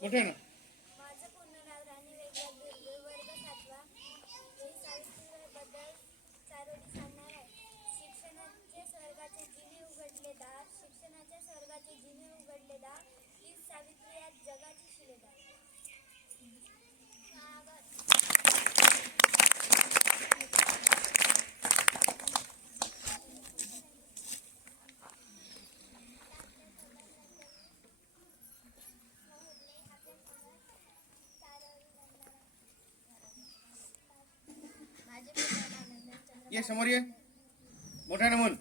मोठे ना माझं पूर्ण नाव राणी वेगळा दुर्गे वर्ग सातवा मी सावित्रीबद्दल चारोळी सांगणार आहे शिक्षणाचे स्वर्गाचे जिने उघडले दार शिक्षणाच्या स्वर्गाचे जिने उघडले दार तीच सावित्री आज जगाची शिलेदार. ये समोर ये. मोठा ना म्हण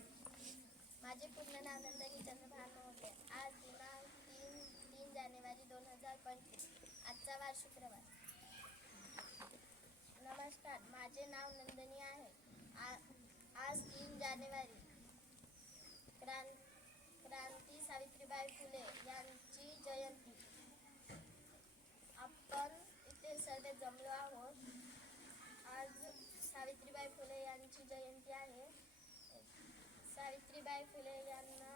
माझे पूर्ण नाव नंदनी चंद्रभान होते. आज दिनांक तीन तीन जानेवारी दोन हजार पंचवीस. आजचा वार शुक्रवार. नमस्कार माझे नाव नंदनी आहे. आ- आज तीन जानेवारी. क्रां क्रांती सावित्रीबाई फुले. सावित्रीबाई फुले यांची जयंती आहे. सावित्रीबाई फुले यांना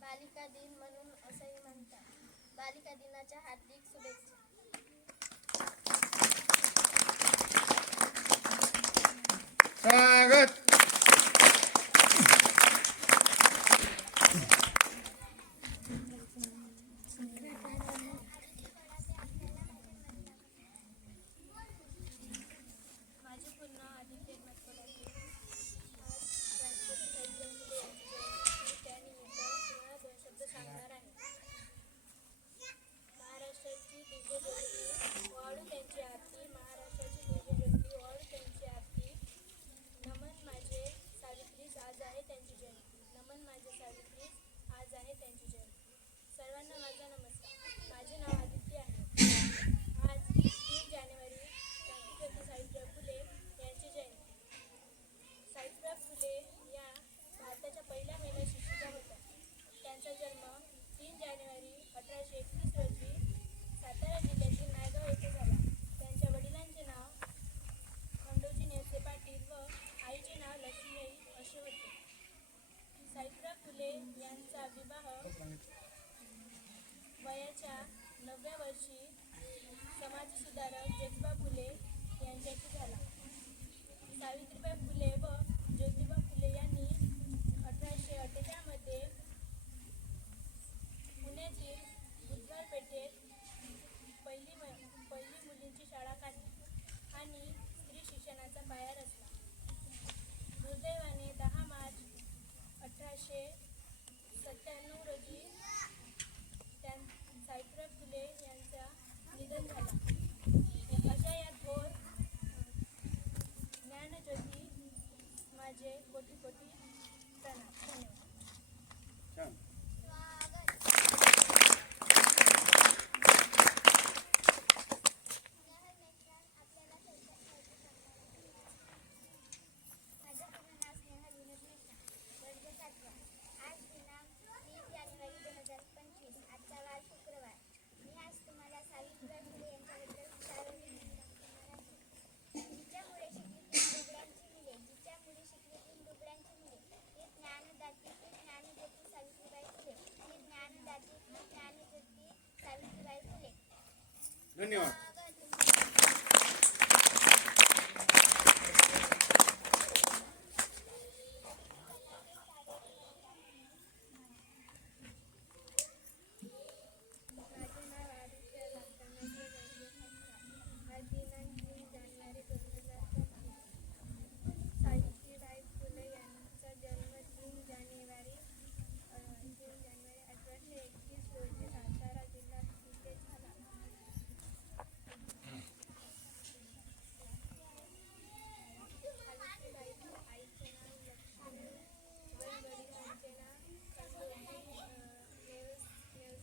बालिका दिन म्हणून असंही म्हणतात. बालिका दिनाच्या हार्दिक शुभेच्छा. स्वागत माझे पूर्ण आदित्य एकनाथ आज गणपती त्यानिमित्त तुम्हाला दोन शब्द सांगणार आहे महाराष्ट्राची दिव्यज्योती वाळू त्यांची आरती महाराष्ट्राची दिव्यज्योती वाळू त्यांची आरती नमन माझे सावित्रीस आज आहे त्यांची जयंती नमन माझे सावित्रीस आज आहे त्यांची जयंती सर्वांना माझा नमस्कार माझे नाव आदित्य आहे आज तीन जानेवारी क्रांतिज्योती सावित्रीबाई फुले यांची जयंती सावित्रीबाई फुले या भारताच्या पहिल्या महिला शिक्षिका होत्या त्यांचा जन्म तीन जानेवारी अठराशे एकतीस रोजी सातारा जिल्ह्यातील नायगाव येथे झाला त्यांच्या वडिलांचे नाव खंडोजी नेते पाटील व आईचे नाव लक्ष्मीबाई असे होते सावित्रीबाई फुले यांचा विवाह वयाच्या नवव्या वर्षी समाजसुधारक ज्योतिबा फुले यांच्याशी झाला. सावित्रीबाई फुले व ज्योतिबा फुले यांनी अठराशे अठ्ठेचाळमध्ये पुण्यातील बुधवार पेठेत पहिली म- पहिली मुलींची शाळा काढली आणि स्त्री शिक्षणाचा पाया रचला. दुर्दैवाने दहा मार्च अठराशे सत्त्याण्णव रोजी त्यां सावित्रीबाई फुले यांचा निधन झाला. अशा या थोर ज्ञानज्योती माझे कोटी कोटी प्रणाम धन्यवाद छान माझं पूर्ण नाव स्नेहा विनोद मिश्रा वर्ग सातवा आज दिनांक तीस जानेवारी दोन हजार पंचवीस आजचा वार शुक्रवार मी आज तुम्हाला सावित्रीबाई फुले यांच्याबद्दल चारोळी सांगणार आहे. जिच्यामुळे शिकली डोबळ्यांची मुले जिच्यामुळे शिकली तीन डोबळ्यांची मुले ही ज्ञानदाती ही ज्ञानज्योती सावित्रीबाई फुले ही ज्ञानदाती ही ज्ञानज्योती सावित्रीबाई फुले धन्यवाद.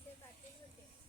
先把这个点。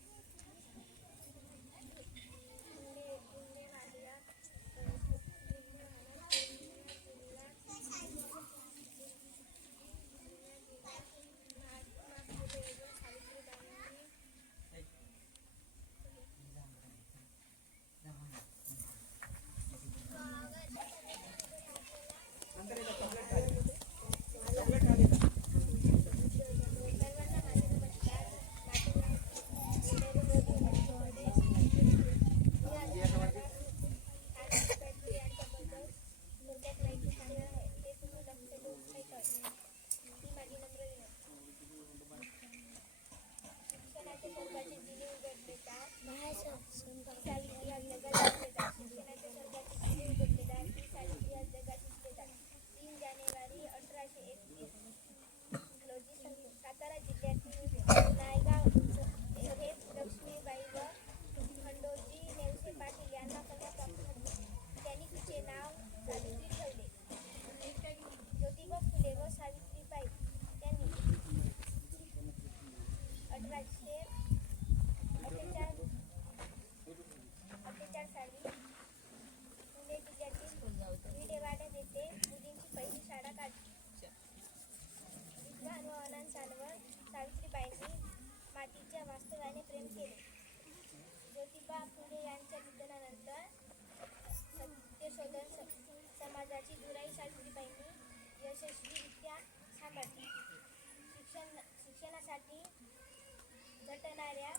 दटणाऱ्या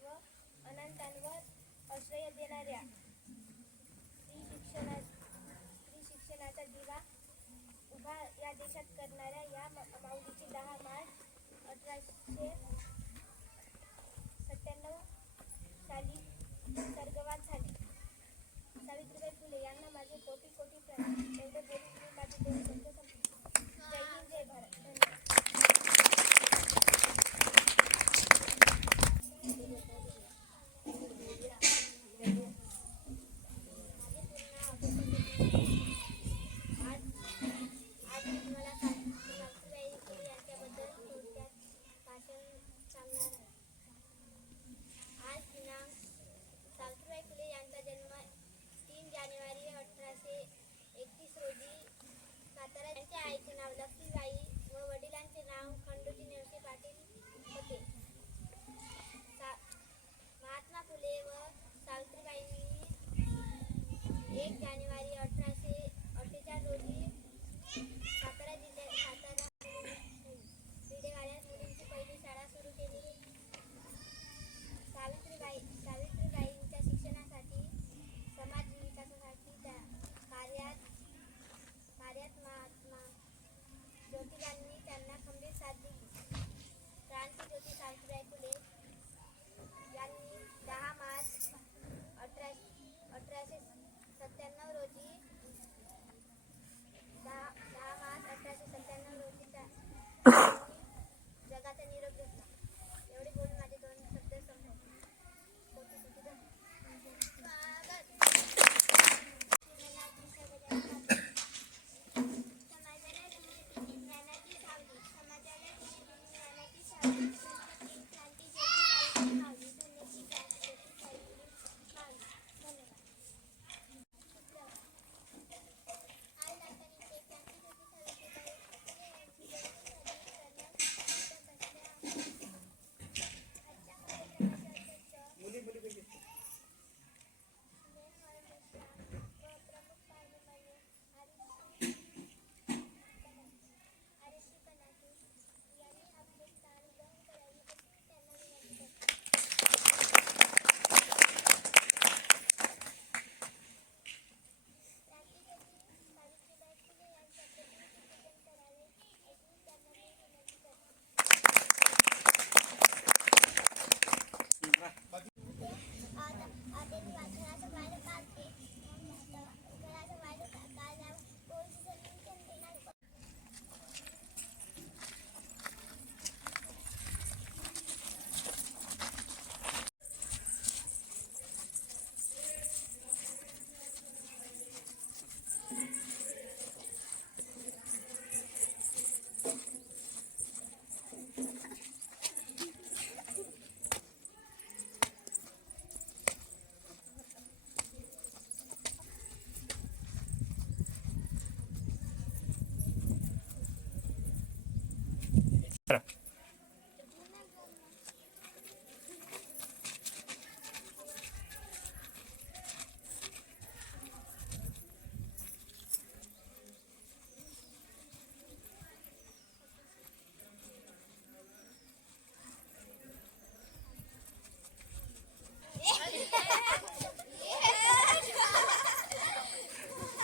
व अनंतांवर आश्रय देणाऱ्या स्त्री शिक्षणा स्त्री शिक्षणाचा दिवा उभा या देशात करणाऱ्या या माऊलीची दहा मार्च अठराशे सत्त्याण्णव साली सर्गवान झाली. सावित्रीबाई फुले यांना माझे कोटी कोटी प्रणाम एवढे बोलून माझे दोन आईचे नाव लक्ष्मीबाई व वडिलांचे नाव खंडोजी नरसी पाटील होते. महात्मा फुले व सावित्रीबाईंनी एक जानेवारी अठराशे अठ्ठेचाळीस रोजी सातारा जिल्ह्यात सातारा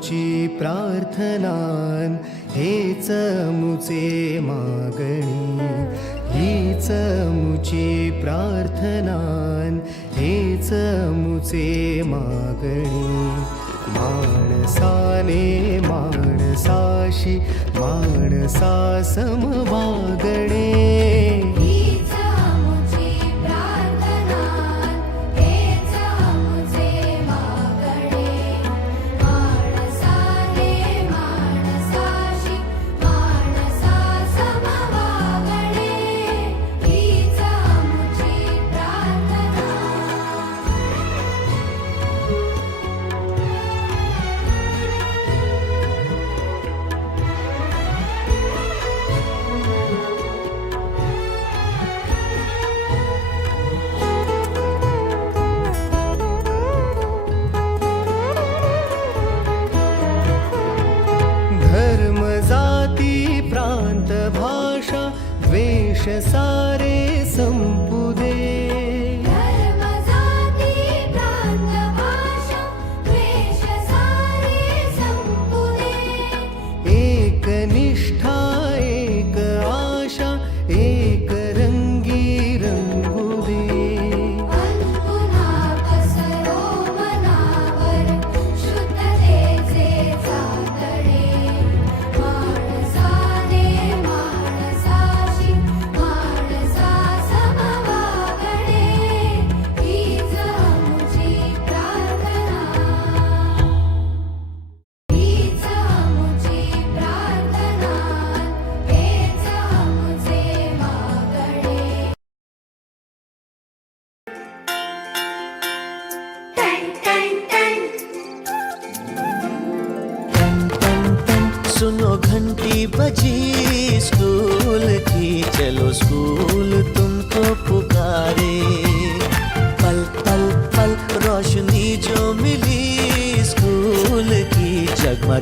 आमची प्रार्थनान हे चमुचे मागणी हीच चमुची प्रार्थनान हेच मुचे मागणी. माणसाने माणसाशी माणसासम मागणे सा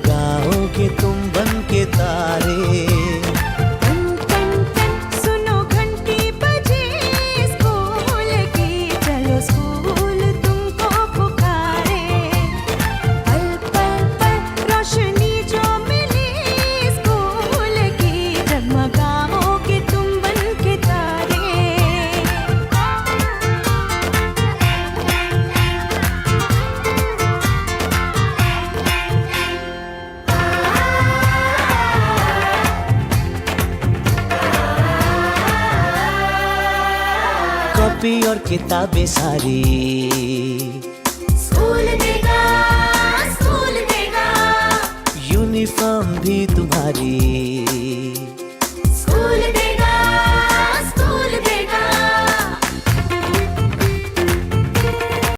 गाँव के तुम बन के तारे। पे और किताबें सारी